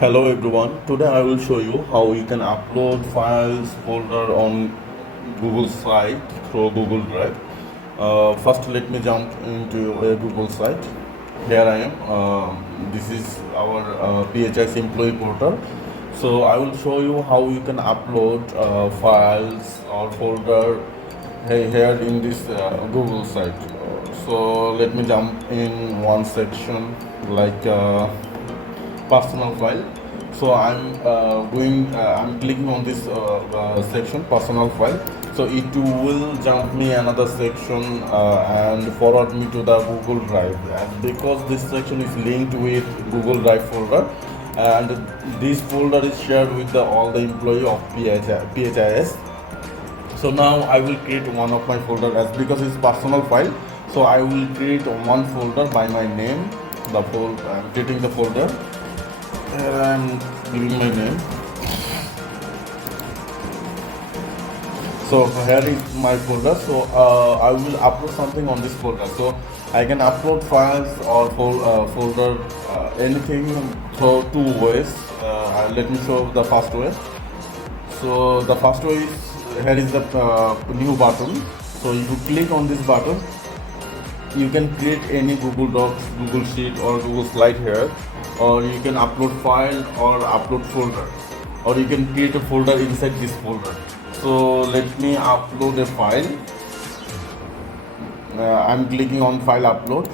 Hello everyone. Today I will show you how you can upload files folder on Google site through Google Drive. First, let me jump into a Google site. Here I am. This is our PHIS employee portal. So I will show you how you can upload files or folder here in this Google site. So let me jump in one section like. Personal file. So I'm clicking on this section personal file. So it will jump me another section and forward me to the Google Drive, and because this section is linked with Google Drive folder, and this folder is shared with all the employee of PHIS. So now I will create one of my folder, as because it's personal file. So I will create one folder by my name. I'm creating the folder. Here I'm giving my name. So here is my folder. So I will upload something on this folder. So I can upload files or folder anything through two ways. Let me show the first way. So the first way is, here is the new button. So if you click on this button, you can create any Google Docs, Google Sheet or Google Slide here, or you can upload file or upload folder, or you can create a folder inside this folder. So let me upload a file. I'm clicking on file upload.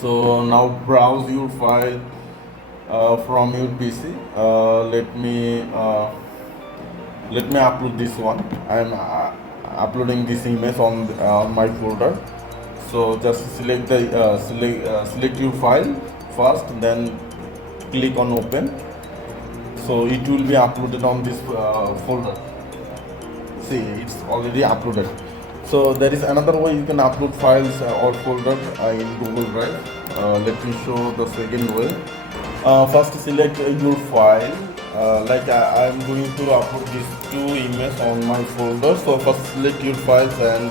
So now browse your file from your PC. Let me upload this one. I'm uploading this image on my folder. So just select your file first, then click on open. So it will be uploaded on this folder. See, it's already uploaded. So there is another way you can upload files or folder in Google Drive. Let me show the second way. First select your file. I'm going to upload these two images on my folder. So first select your files and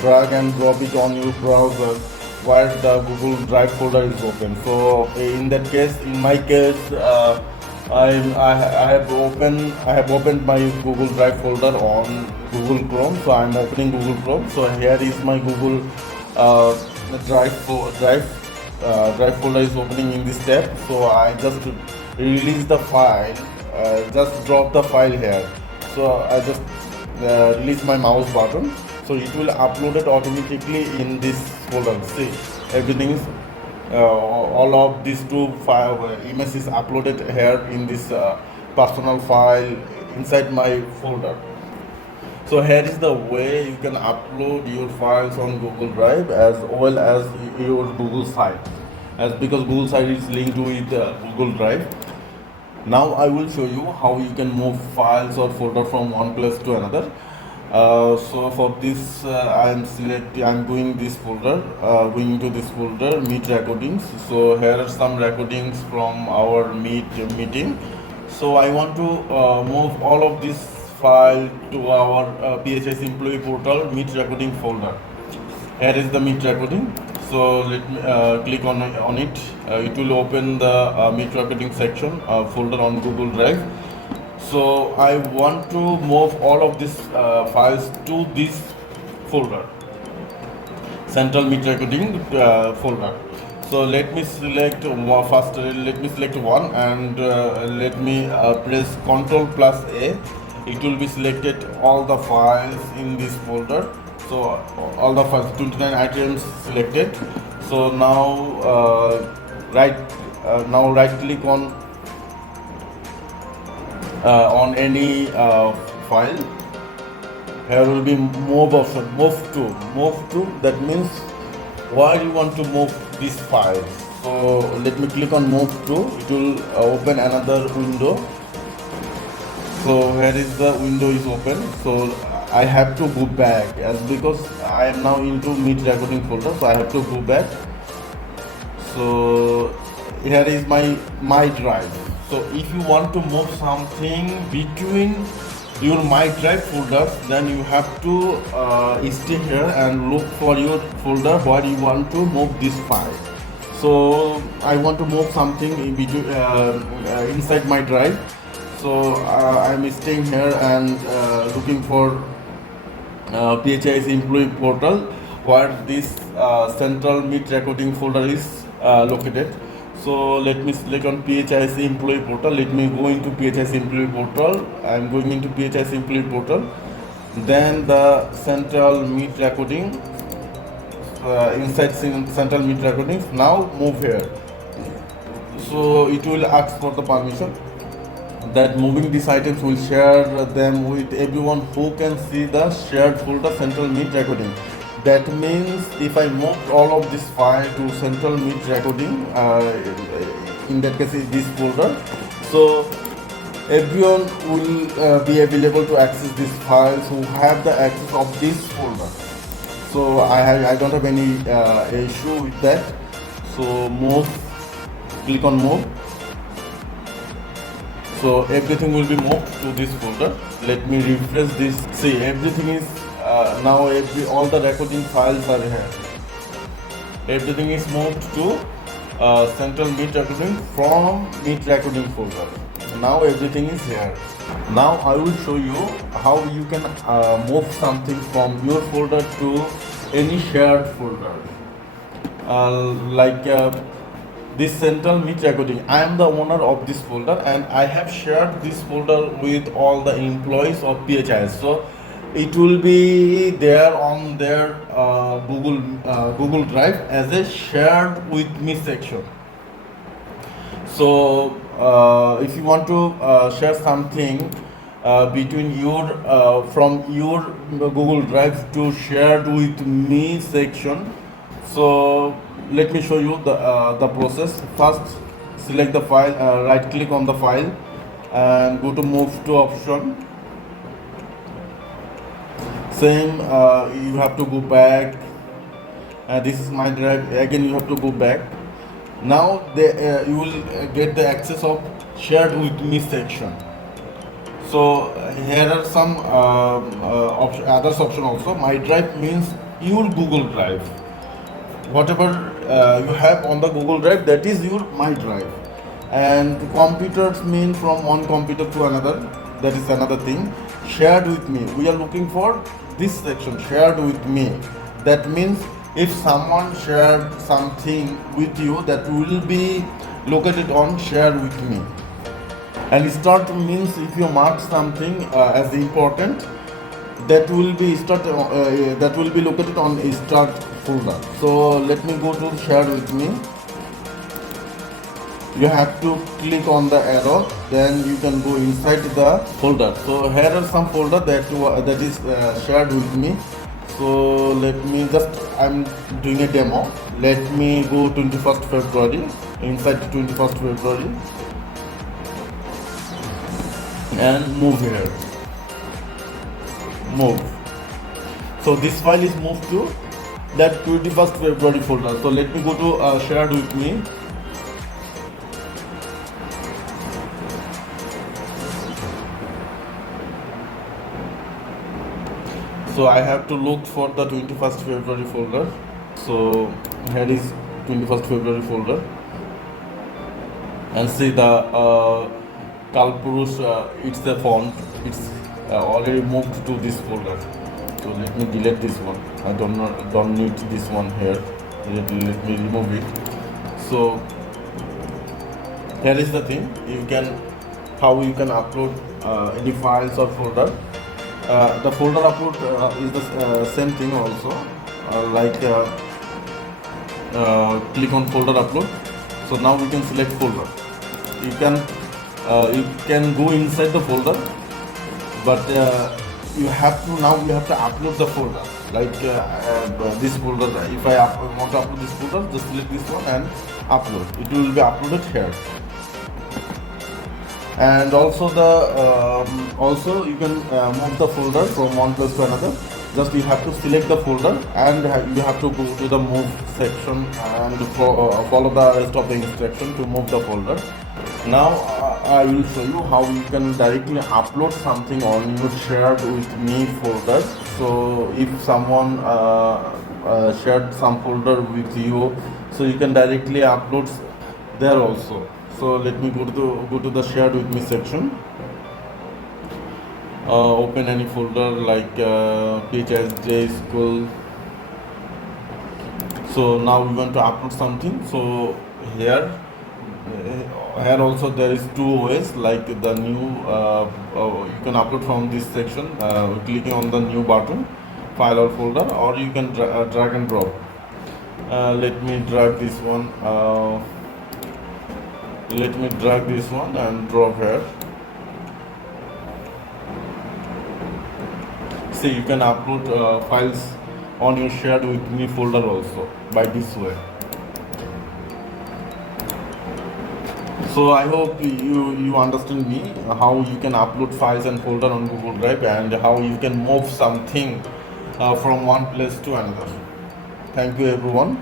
drag and drop it on your browser where the Google Drive folder is open. So in that case, in my case, I have opened my Google Drive folder on Google Chrome. So I'm opening Google Chrome. So here is my Google Drive folder is opening in this tab. So I just release the file, just drop the file here. So I just release my mouse button. So it will upload it automatically in this folder. See, everything is all of these two images is uploaded here in this personal file inside my folder. So here is the way you can upload your files on Google Drive as well as your Google site, as because Google site is linked with Google Drive. Now I will show you how you can move files or folder from one place to another. So for this, I'm going this folder, going to this folder, Meet recordings. So here are some recordings from our meeting. So I want to move all of this file to our PHIS employee portal Meet recording folder. Here is the Meet recording. So let me click on it. It will open the Meet recording section folder on Google Drive. So I want to move all of these files to this folder, Central Meet recording folder. So let me select first. Let me select one, and let me press Ctrl+A. It will be selected all the files in this folder. So all the files, 29 items selected. So now right click on any file. Here will be move option, move to. That means where you want to move this file. So let me click on move to. It will open another window. So here is the window is open. So I have to go back, as because I am now into Meet recording folder. So I have to go back. So here is my drive. So if you want to move something between your My Drive folders, then you have to stay here and look for your folder where you want to move this file. So I want to move something in between, inside my drive. So I'm staying here and looking for PHI's employee portal where this central meet recording folder is located. So let me select on PHIC employee portal. Let me go into PHIC employee portal. I'm going into PHIC employee portal. Then the central meet recording, inside central meet recordings. Now move here. So it will ask for the permission that moving these items will share them with everyone who can see the shared folder central meet recording. That means if I moved all of this file to central meet recording, in that case is this folder, so everyone will be available to access these files who have the access of this folder. So I don't have any issue with that. So move, click on move. So everything will be moved to this folder. Let me refresh this. See, everything is now all the recording files are here. Everything is moved to central meet recording from meet recording folder. Now everything is here. Now I will show you how you can move something from your folder to any shared folder. This central meet recording, I am the owner of this folder and I have shared this folder with all the employees of PHIS. So it will be there on their Google Drive as a shared with me section. So if you want to share something between your from your Google Drive to shared with me section, so let me show you the process. First, select the file, right click on the file and go to move to option. Same, you have to go back. This is my drive. Again, you have to go back. Now you will get the access of shared with me section. So here are some others option also. My drive means your Google Drive. Whatever you have on the Google Drive, that is your my drive. And computers mean from one computer to another, that is another thing. Shared with me, we are looking for this section, shared with me. That means if someone shared something with you, that will be located on shared with me. And start means if you mark something as important, that will be located on a start folder. So let me go to share with me. You have to click on the arrow, then you can go inside the folder. So here are some folder that is shared with me. So let me I'm doing a demo. Let me go 21st February, inside 21st February and move here. Move. So this file is moved to that 21st February folder. So let me go to shared with me. So I have to look for the 21st February folder. So here is 21st February folder and see the Kalpurus, it's the font, it's already moved to this folder. So let me delete this one. I don't need this one here. Let me remove it. So here is the thing. How you can upload any files or folder. The folder upload is the same thing also. Click on folder upload. So now we can select folder. You can go inside the folder, but you have to upload the folder. This folder. If I want to upload this folder, just select this one and upload. It will be uploaded here. And also you can move the folder from one place to another. Just you have to select the folder and you have to go to the move section and follow the rest of the instruction to move the folder. Now I will show you how you can directly upload something on your shared with me folder. So if someone shared some folder with you, so you can directly upload there also. So let me go to the shared with me section. Open any folder like PHSJ school. So now we want to upload something. So here also there is two ways, like the new you can upload from this section clicking on the new button, file or folder, or you can drag and drop. Let me drag this one. Let me drag this one and drop here. See, you can upload files on your shared with me folder also by this way. So I hope you understand me how you can upload files and folder on Google Drive, and how you can move something from one place to another. Thank you everyone.